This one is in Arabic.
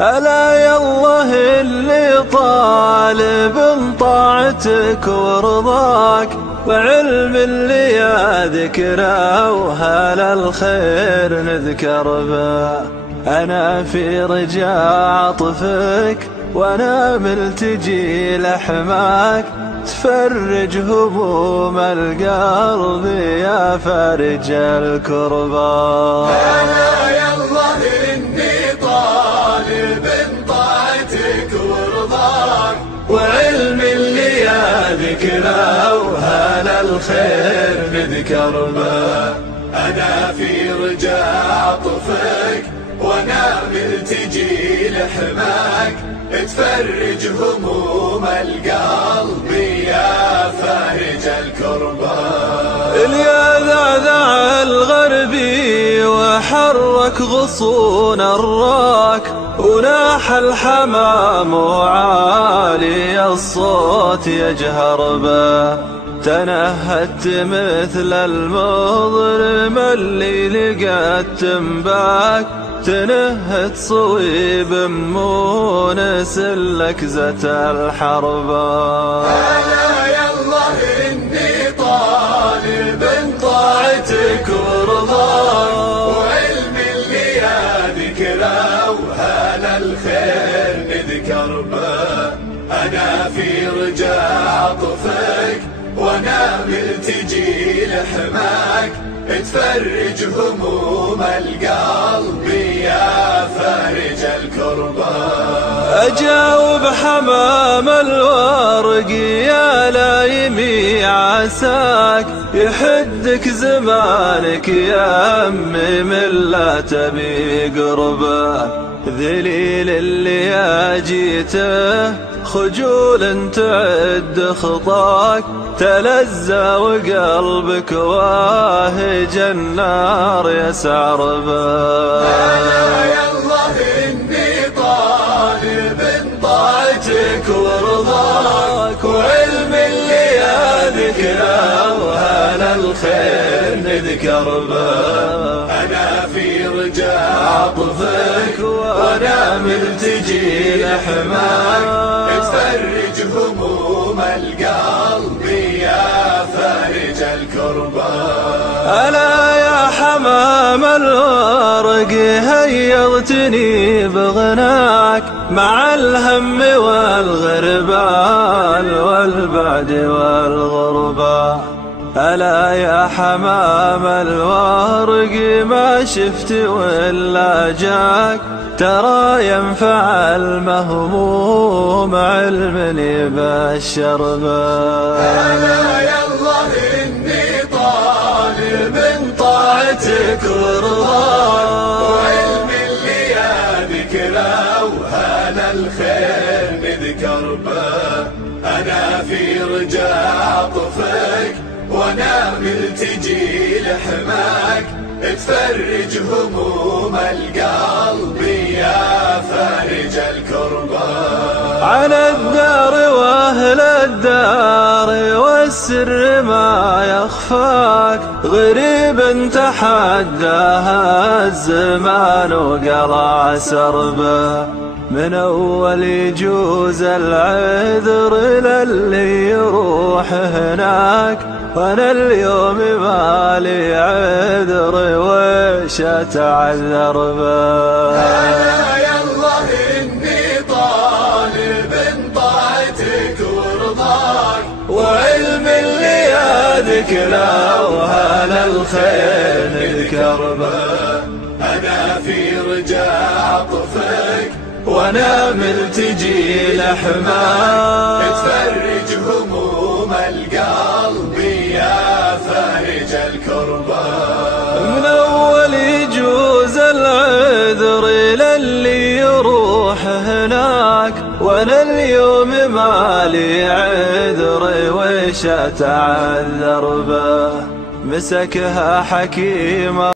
ألا يالله اللي طالب طاعتك ورضاك، وعلم اللي يا ذكره وهل الخير نذكر به. أنا في رجاء عطفك وأنا ملتجي لحماك، تفرج هموم القلب يا فارج الكربا. أنا يالله إني طالب طاعتك ورضاك، وعلم اللي يا ذكره وهل الخير نذكر به. أنا في رجاء عطفك وأنا ملتجي لحماك، تفرج هموم القلب يا فارج الكربا. يا ذعذع الغربي وحرك غصون الراك، وناح الحمام وعالي الصوت يجهر به. تنهدت مثل المظلم اللي لقى التنباك، تنهد صويب مونس لكزة الحربا. أنا يالله إني طالب طاعتك ورضاك، وعلم اللي يا ذكره وهل الخير نذكر به. أنا في رجاء عطفك وأنا ملتجي لحماك، تفرج هموم القلب يا فارج الكربا. أجاوب حمام الورق يا لايمي عساك، يحدك زمانك يا أمي من لا تبي قربه. ذليل اللي يا جيته خجول تعد خطاك، تلذى وقلبك واهج النار يسعر به. أنا يالله إني طالب طاعتك ورضاك، وعلم اللي يا ذكره وهل الخير نذكر به. أنا في رجاء عطفك وأنا ملتجي لحماك، تفرج هموم القلب يا فارج الكربا. ألا يا حمام الورق هيضتني بغناك، مع الهم والغربال والبعد والغربة. ألا يا حمام الورق ما شفت ولا جاك، ترى ينفع المهموم علم يبشر به. أنا يالله إني طالب طاعتك ورضاك، وعلم اللي يا ذكره وهل الخير نذكر به. أنا في رجاء عطفك وأنا ملتجي لحماك، تفرج هموم القلب يا فارج الكربا. عن الدار واهل الدار والسر ما يخفاك، غريب تحداها الزمان وقلع سربه. من أول يجوز العذر للي يروح هناك، وأنا اليوم مالي عذر وش أتعذر به. أنا يالله إني طالب طاعتك ورضاك، وعلم اللي يا ذكره وهل الخير نذكر به. أنا في رجاء عطفك وأنا ملتجي لحماك، تفرج هموم القلب يا فارج الكربا. من أول يجوز العذر للي يروح هناك، وأنا اليوم مالي عذر وش أتعذر به. مسكها حكيمة